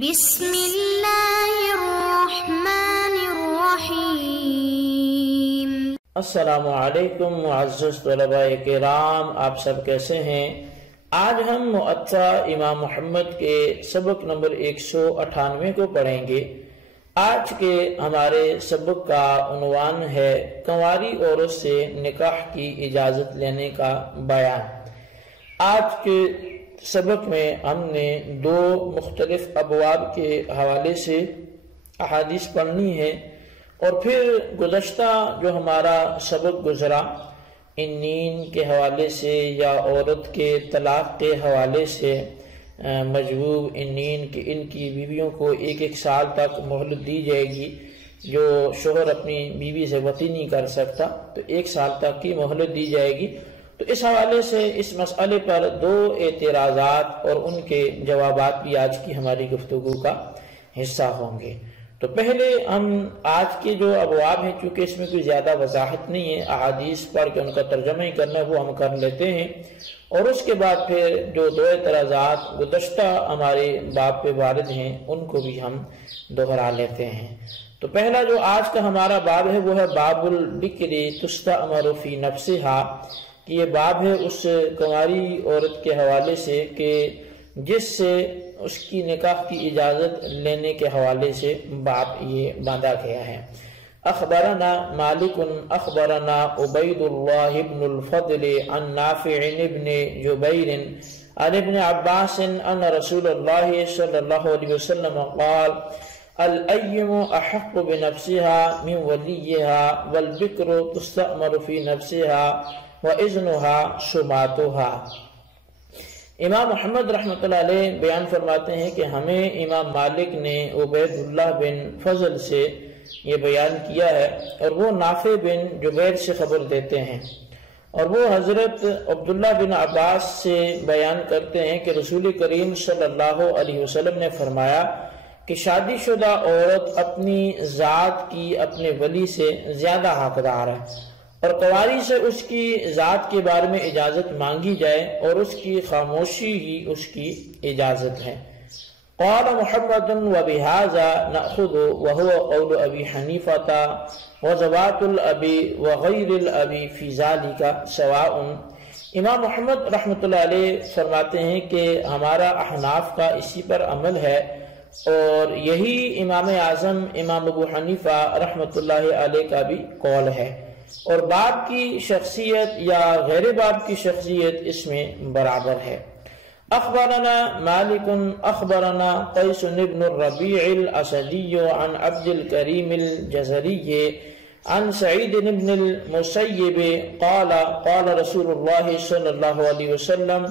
بسم اللہ الرحمن الرحیم۔ السلام علیکم معزز طلباء کرام، آپ سب کیسے ہیں؟ آج ہم مؤطا امام محمد کے سبق نمبر 198 کو پڑھیں گے۔ آج کے ہمارے سبق کا عنوان ہے کنواری عورت سے نکاح کی اجازت لینے کا بیان۔ آج کے سبق میں ہم نے دو مختلف ابواب کے حوالے سے احادیث پڑھنی ہے، اور پھر گزشتہ جو ہمارا سبق گزرا انین کے حوالے سے یا عورت کے طلاق کے حوالے سے، مجبوب انین کہ ان کی بیویوں کو 1 سال تک مہلت دی جائے گی۔ جو شوہر اپنی بیوی سے وطی نہیں کر سکتا تو 1 سال تک کی مہلت دی جائے گی۔ تو اس حوالے سے اس مسئلے پر 2 اعتراضات اور ان کے جوابات بھی آج کی ہماری گفتگو کا حصہ ہوں گے۔ تو پہلے ہم آج کے جو ابواب ہیں، چونکہ اس میں کوئی زیادہ وضاحت نہیں ہے، احادیث پڑھ کے ان کا ترجمہ ہی کرنا ہے، وہ ہم کر لیتے ہیں، اور اس کے بعد پھر جو 2 اعتراضات گزشتہ ہمارے باب پہ وارد ہیں ان کو بھی ہم دوہرا لیتے ہیں۔ تو پہلا جو آج کا ہمارا باب ہے وہ ہے باب البکر تستأمر فی نفسہا، کہ یہ باب ہے اس کنواری عورت کے حوالے سے کہ جس سے اس کی نکاح کی اجازت لینے کے حوالے سے باب یہ باندھا گیا ہے۔ اخبرنا مالک اخبرنا عبید اللہ بن الفضل عن نافع بن جبیر عن ابن عباس ان رسول اللہ صلی اللہ علیہ وسلم قال الأيم احق بنفسها من وليها والبکر تستأمر في نفسها وَإِذْنُهَا شُمَاتُهَا۔ امام محمد رحمۃ اللہ علیہ بیان فرماتے ہیں کہ ہمیں امام مالک نے عبید اللہ بن فضل سے یہ بیان کیا ہے، اور وہ نافع بن جبیر سے خبر دیتے ہیں، اور وہ حضرت عبداللہ بن عباس سے بیان کرتے ہیں کہ رسول کریم صلی اللہ علیہ وسلم نے فرمایا کہ شادی شدہ عورت اپنی ذات کی اپنے ولی سے زیادہ حقدار ہے، اور کنواری سے اس کی ذات کے بارے میں اجازت مانگی جائے اور اس کی خاموشی ہی اس کی اجازت ہے۔ قال محمد وبهذا نأخذ وهو قول ابی حنیفہ وذوات الابی وغیر الابی فی ذلك سواء۔ امام محمد رحمۃ اللہ علیہ فرماتے ہیں کہ ہمارا احناف کا اسی پر عمل ہے، اور یہی امام اعظم امام ابو حنیفہ رحمۃ اللہ علیہ کا بھی قول ہے، اور باپ کی شخصیت یا غیر باپ کی شخصیت اس میں برابر ہے۔ اخبرنا مالک اخبرنا قیس بن الربیع الاسدی عن عبد الکریم الجزری عن سعید بن المسیب قال قال رسول اللہ صلی اللہ علیہ وسلم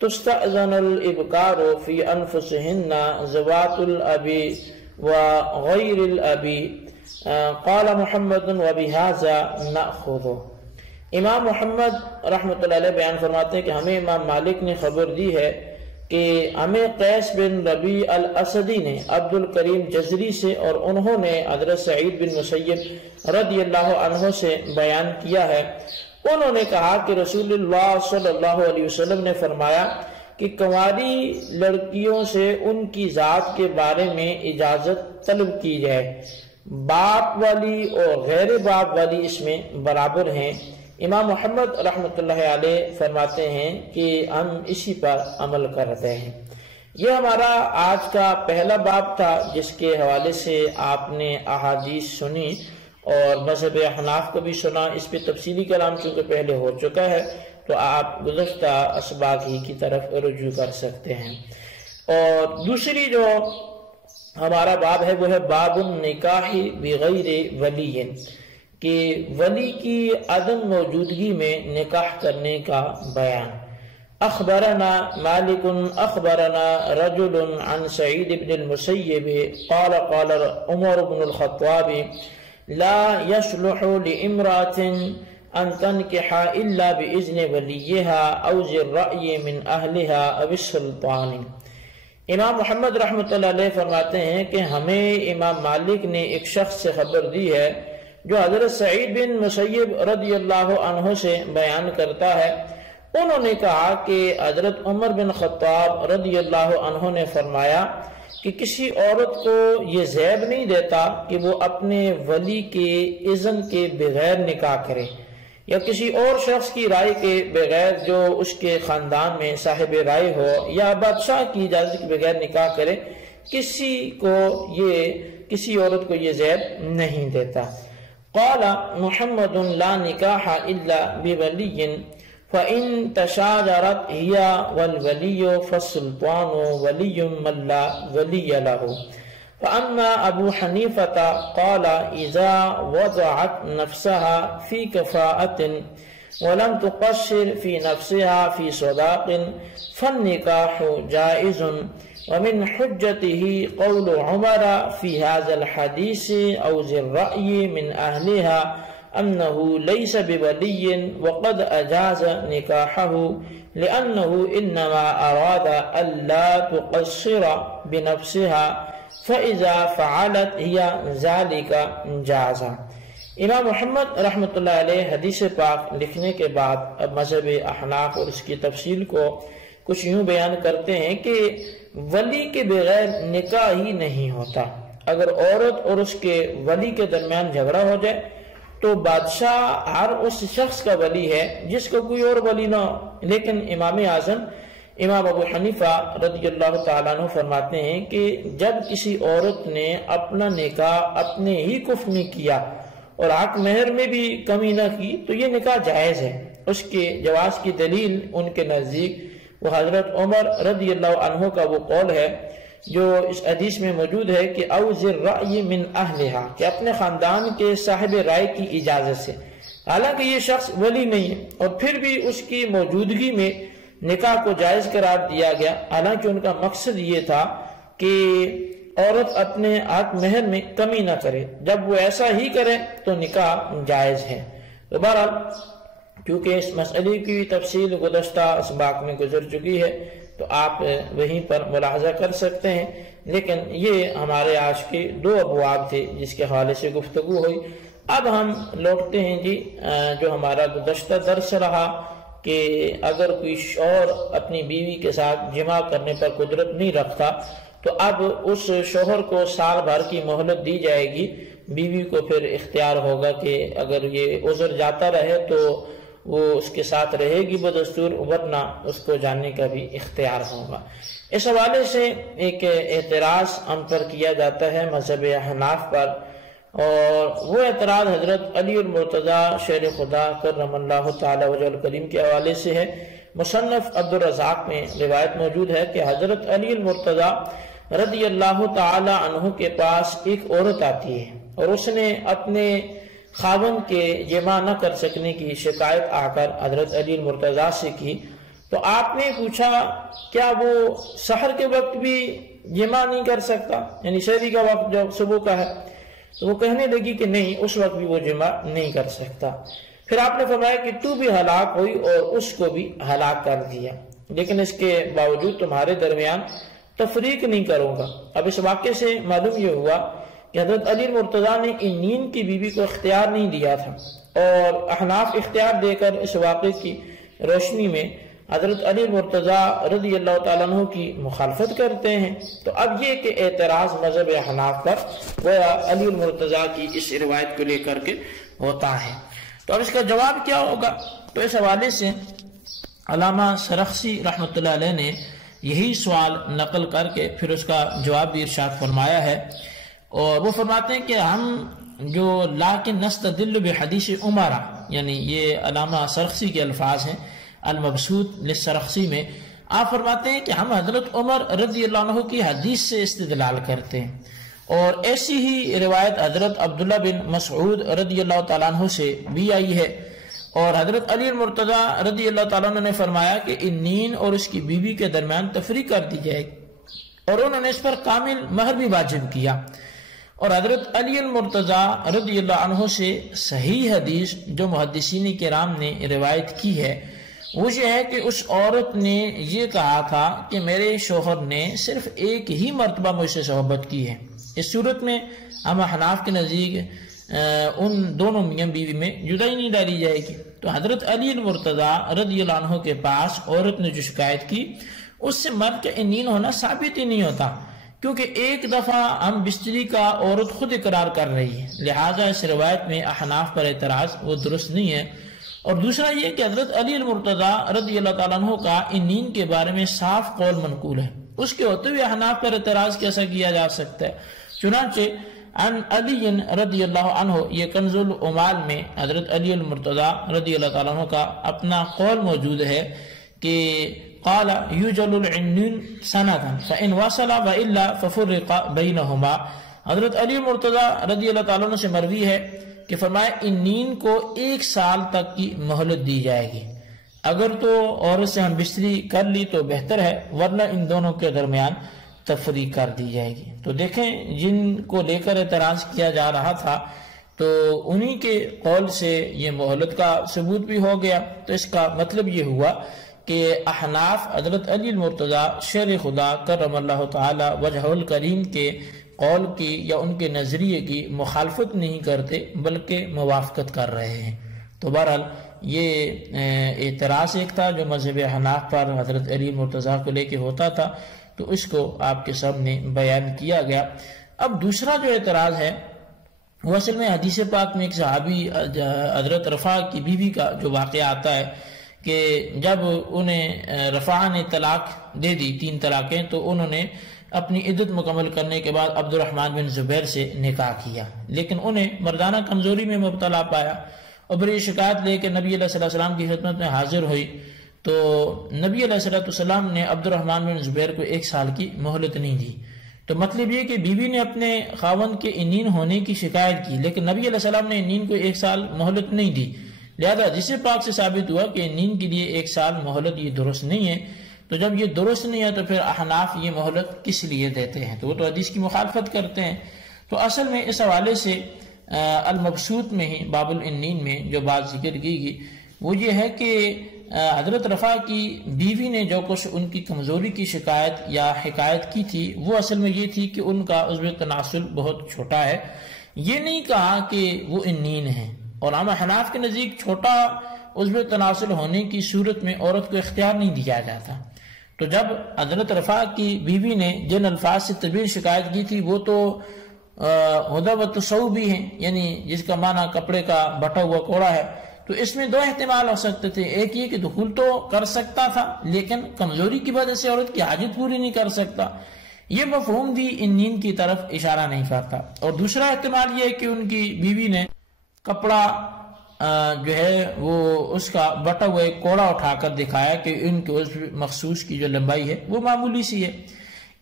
تستأذن الابکار فی انفسہن ذوات الابی وغیر الابی قال محمد وبهذا نأخذ۔ امام محمد رحمۃ اللہ علیہ بیان فرماتے ہیں کہ ہمیں امام مالک نے خبر دی ہے کہ ہمیں قیس بن ربیع الاسدی نے عبد الکریم جزری سے، اور انہوں نے حضرت سعید بن مسیب رضی اللہ عنہ سے بیان کیا ہے، انہوں نے کہا کہ رسول اللہ صلی اللہ علیہ وسلم نے فرمایا کہ کنواری لڑکیوں سے ان کی ذات کے بارے میں اجازت طلب کی جائے، باپ والی اور غیر باپ والی اس میں برابر ہیں۔ امام محمد رحمۃ اللہ علیہ فرماتے ہیں کہ ہم اسی پر عمل کرتے ہیں۔ یہ ہمارا آج کا پہلا باب تھا جس کے حوالے سے آپ نے احادیث سنی اور مذہب احناف کو بھی سنا۔ اس پہ تفصیلی کلام چونکہ پہلے ہو چکا ہے تو آپ گزشتہ اسباق ہی کی طرف رجوع کر سکتے ہیں۔ اور دوسری جو ہمارا باب ہے وہ ہے باب النکاح بغیر ولی، کہ ولی کی عدم موجودگی میں نکاح کرنے کا بیان۔ اخبرنا مالک اخبرنا رجل عن سعید بن المسیب قال قال عمر بن الخطاب لا يصلح لامرأة ان تنکح الا باذن ولیها او ذی الرأی من اہلها او السلطان۔ امام محمد رحمۃ اللہ علیہ فرماتے ہیں کہ ہمیں امام مالک نے ایک شخص سے خبر دی ہے جو حضرت سعید بن مسیب رضی اللہ عنہ سے بیان کرتا ہے، انہوں نے کہا کہ حضرت عمر بن خطاب رضی اللہ عنہ نے فرمایا کہ کسی عورت کو یہ زیب نہیں دیتا کہ وہ اپنے ولی کے اذن کے بغیر نکاح کرے یا کسی اور شخص کی رائے کے بغیر جو اس کے خاندان میں صاحب رائے ہو یا بادشاہ کی اجازت کے بغیر نکاح کرے، کسی عورت کو یہ زیب نہیں دیتا۔ قال محمد لا نکاح الا بولی فإن تشاجرت هي والولي فالسلطان ولي من لا ولي له۔ فأما أبو حنيفة قال إذا وضعت نفسها في كفاءة ولم تقصر في نفسها في صداق فالنكاح جائز، ومن حجته قول عمر في هذا الحديث أو ذي الرأي من أهلها أنه ليس بولي وقد أجاز نكاحه لأنه إنما أراد ألا تقصر بنفسها فإذا فعلت هي ذلك جاز۔ امام محمد رحمۃ اللہ علیہ حدیث پاک لکھنے کے بعد اب مذہب احناف اور اس کی تفصیل کو کچھ یوں بیان کرتے ہیں کہ ولی کے بغیر نکاح ہی نہیں ہوتا۔ اگر عورت اور اس کے ولی کے درمیان جھگڑا ہو جائے تو بادشاہ ہر اس شخص کا ولی ہے جس کا کوئی اور ولی نہ ہو، لیکن امام اعظم امام ابو حنیفہ رضی اللہ تعالیٰ عنہ فرماتے ہیں کہ جب کسی عورت نے اپنا نکاح اپنے ہی کفر میں کیا اور حق مہر میں بھی کمی نہ کی تو یہ نکاح جائز ہے۔ اس کے جواز کی دلیل ان کے نزدیک وہ حضرت عمر رضی اللہ عنہ کا وہ قول ہے جو اس حدیث میں موجود ہے کہ او ذی الرأی من اہلہا، کہ اپنے خاندان کے صاحب رائے کی اجازت سے، حالانکہ یہ شخص ولی نہیں ہے اور پھر بھی اس کی موجودگی میں نکاح کو جائز قرار دیا گیا، حالانکہ ان کا مقصد یہ تھا کہ عورت اپنے حق مہر میں کمی نہ کرے، جب وہ ایسا ہی کرے تو نکاح جائز ہے۔ تو بہرحال کیونکہ اس مسئلے کی تفصیل گزشتہ اسباق میں گزر چکی ہے تو آپ وہیں پر ملاحظہ کر سکتے ہیں، لیکن یہ ہمارے آج کے 2 ابواب تھے جس کے حوالے سے گفتگو ہوئی۔ اب ہم لوٹتے ہیں جو ہمارا گزشتہ درس رہا کہ اگر کوئی شوہر اپنی بیوی کے ساتھ جماع کرنے پر قدرت نہیں رکھتا تو اب اس شوہر کو سال بھر کی مہلت دی جائے گی، بیوی کو پھر اختیار ہوگا کہ اگر یہ عذر جاتا رہے تو وہ اس کے ساتھ رہے گی بدستور، ورنہ اس کو جانے کا بھی اختیار ہوگا۔ اس حوالے سے ایک اعتراض ہم پر کیا جاتا ہے مذہب احناف پر، اور وہ اعتراض حضرت علی المرتضیٰ شیر خدا کرم اللہ تعالی وجہ الکریم کے حوالے سے ہے۔ مصنف عبدالرزاق میں روایت موجود ہے کہ حضرت علی المرتضیٰ رضی اللہ تعالی عنہ کے پاس ایک عورت آتی ہے اور اس نے اپنے خاوند کے جماع نہ کر سکنے کی شکایت آ کر حضرت علی المرتضیٰ سے کی، تو آپ نے پوچھا کیا وہ سحر کے وقت بھی جماع نہیں کر سکتا، یعنی سحری کا وقت جو صبح کا ہے؟ تو وہ کہنے لگی کہ نہیں، اس وقت بھی وہ جماع نہیں کر سکتا۔ پھر آپ نے فرمایا کہ تو بھی ہلاک ہوئی اور اس کو بھی ہلاک کر دیا، لیکن اس کے باوجود تمہارے درمیان تفریق نہیں کروں گا۔ اب اس واقعے سے معلوم یہ ہوا کہ حضرت علی مرتضیٰ نے انین کی بیوی کو اختیار نہیں دیا تھا، اور احناف اختیار دے کر اس واقعے کی روشنی میں حضرت علی مرتضیٰ رضی اللہ تعالیٰ عنہ کی مخالفت کرتے ہیں۔ تو اب یہ کہ اعتراض مذہب احناف پر گویا علی المرتضیٰ کی اس روایت کو لے کر کے ہوتا ہے، تو اب اس کا جواب کیا ہوگا؟ تو اس حوالے سے علامہ سرخسی رحمۃ اللہ علیہ نے یہی سوال نقل کر کے پھر اس کا جواب بھی ارشاد فرمایا ہے، اور وہ فرماتے ہیں کہ ہم جو لیکن نستدل بحدیث عمرہ، یعنی یہ علامہ سرخسی کے الفاظ ہیں المبسوط للسرخسی میں، آپ فرماتے ہیں کہ ہم حضرت عمر رضی اللہ عنہ کی حدیث سے استدلال کرتے ہیں، اور ایسی ہی روایت حضرت عبداللہ بن مسعود رضی اللہ تعالیٰ عنہ سے بھی آئی ہے، اور حضرت علی المرتضیٰ رضی اللہ تعالیٰ عنہ نے فرمایا کہ انین اور اس کی بیوی کے درمیان تفریق کر دی جائے گی، اور انہوں نے اس پر کامل مہر بھی واجب کیا۔ اور حضرت علی المرتضیٰ رضی اللہ عنہ سے صحیح حدیث جو محدثین کرام نے روایت کی ہے وہ یہ ہے کہ اس عورت نے یہ کہا تھا کہ میرے شوہر نے صرف ایک ہی مرتبہ مجھ سے صحبت کی ہے۔ اس صورت میں ہم حناف کے نزدیک ان دونوں میاں بیوی میں جدائی نہیں ڈالی جائے گی۔ تو حضرت علی المرتضیٰ رضی اللہ عنہ کے پاس عورت نے جو شکایت کی اس سے مرد کا انین ہونا ثابت ہی نہیں ہوتا، کیونکہ ایک دفعہ ہم بستری کا عورت خود اقرار کر رہی ہے، لہٰذا اس روایت میں احناف پر اعتراض وہ درست نہیں ہے۔ اور دوسرا یہ کہ حضرت علی المرتضیٰ رضی اللہ تعالیٰ عنہ کا ان نیند کے بارے میں صاف قول منقول ہے، اس کے ہوتے ہوئے احناف پر اعتراض کیسا کیا جا سکتا ہے؟ چنانچہ عن علی رضی اللہ عنہ، یہ کنز العمال میں حضرت علی المرتضیٰ رضی اللہ تعالیٰ عنہ کا اپنا قول موجود ہے کہ قال یوجل العنین سنتا فإن وصل وإلا ففرق بینہما۔ حضرت علی المرتضیٰ رضی اللہ تعالیٰ عنہ سے مروی ہے کہ فرمایا ان نیند کو 1 سال تک کی مہلت دی جائے گی، اگر تو عورت سے ہم بستری کر لی تو بہتر ہے، ورنہ ان دونوں کے درمیان تفریق کر دی جائے گی۔ تو دیکھیں جن کو لے کر اعتراض کیا جا رہا تھا تو انہی کے قول سے یہ مہلت کا ثبوت بھی ہو گیا۔ تو اس کا مطلب یہ ہوا کہ احناف حضرت علی المرتضیٰ شیر خدا کرم اللہ تعالی وجہ الکریم کے قول کی یا ان کے نظریے کی مخالفت نہیں کرتے بلکہ موافقت کر رہے ہیں۔ تو بہرحال یہ اعتراض ایک تھا جو مذہب احناف پر حضرت علی المرتضیٰ کو لے کے ہوتا تھا، تو اس کو آپ کے سامنے بیان کیا گیا۔ اب دوسرا جو اعتراض ہے وہ اصل میں حدیث پاک میں ایک صحابی حضرت رفاع کی بیوی کا جو واقعہ آتا ہے کہ جب انہیں رفاع نے طلاق دے دی 3 طلاقیں، تو انہوں نے اپنی عدت مکمل کرنے کے بعد عبد الرحمن بن زبیر سے نکاح کیا، لیکن انہیں مردانہ کمزوری میں مبتلا پایا اور بڑی شکایت لے کے نبی علیہ السلام کی خدمت میں حاضر ہوئی۔ تو نبی علیہ السلام نے عبد الرحمن بن زبیر کو 1 سال کی مہلت نہیں دی۔ تو مطلب یہ کہ بیوی نے اپنے خاوند کے انین ہونے کی شکایت کی، لیکن نبی علیہ السلام نے انین کو 1 سال مہلت نہیں دی، لہذا جس پاک سے ثابت ہوا کہ انین کے لیے 1 سال مہلت یہ درست نہیں ہے۔ تو جب یہ درست نہیں ہے تو پھر احناف یہ مہلت کس لیے دیتے ہیں؟ تو وہ تو حدیث کی مخالفت کرتے ہیں۔ تو اصل میں اس حوالے سے المبسوط میں ہی باب الانین میں جو بات ذکر کی گئی وہ یہ ہے کہ حضرت رفاع کی بیوی نے جو کچھ ان کی کمزوری کی شکایت یا حکایت کی تھی وہ اصل میں یہ تھی کہ ان کا عضو تناسل بہت چھوٹا ہے۔ یہ نہیں کہا کہ وہ انین ہیں، اور ہم حناف کے نزدیک چھوٹا عضو تناسل ہونے کی صورت میں عورت کو اختیار نہیں دیا جاتا۔ تو جب حضرت رفاع کی بیوی نے جن الفاظ سے طویل شکایت کی تھی وہ تو ہدہ و تصو بھی ہیں، یعنی جس کا معنی کپڑے کا بٹا ہوا کوڑا ہے۔ تو اس میں 2 احتمال ہو سکتے تھے، ایک یہ کہ دخول تو کر سکتا تھا لیکن کمزوری کی وجہ سے عورت کی حاجت پوری نہیں کر سکتا، یہ مفہوم بھی ان نیند کی طرف اشارہ نہیں کرتا۔ اور دوسرا احتمال یہ ہے کہ ان کی بیوی نے کپڑا جو ہے وہ اس کا بٹا ہوا ایک کوڑا اٹھا کر دکھایا کہ ان کے اس مخصوص کی جو لمبائی ہے وہ معمولی سی ہے۔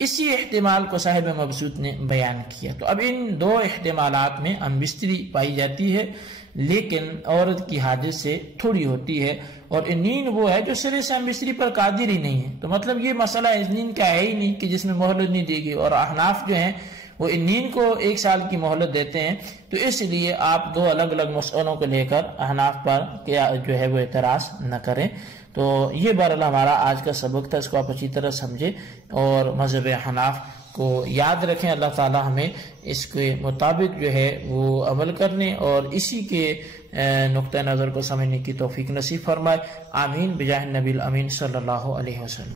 اسی احتمال کو صاحب مبسوط نے بیان کیا۔ تو اب ان 2 احتمالات میں ہم بستری پائی جاتی ہے لیکن عورت کی حاجت سے تھوڑی ہوتی ہے، اور انین وہ ہے جو سرے سے ہم بستری پر قادر ہی نہیں ہے۔ تو مطلب یہ مسئلہ انین کا ہے ہی نہیں کہ جس میں مہلت نہیں دی گئی، اور احناف جو ہیں وہ انین کو 1 سال کی مہلت دیتے ہیں۔ تو اس لیے آپ 2 الگ الگ مسئلوں کو لے کر احناف پر کیا جو ہے وہ اعتراض نہ کریں۔ تو یہ بہرحال ہمارا آج کا سبق تھا، اس کو آپ اچھی طرح سمجھیں اور مذہب حناف کو یاد رکھیں۔ اللہ تعالی ہمیں اس کے مطابق جو ہے وہ عمل کرنے اور اسی کے نقطہ نظر کو سمجھنے کی توفیق نصیب فرمائے۔ آمین بجاہ النبی الامین صلی اللہ علیہ وسلم۔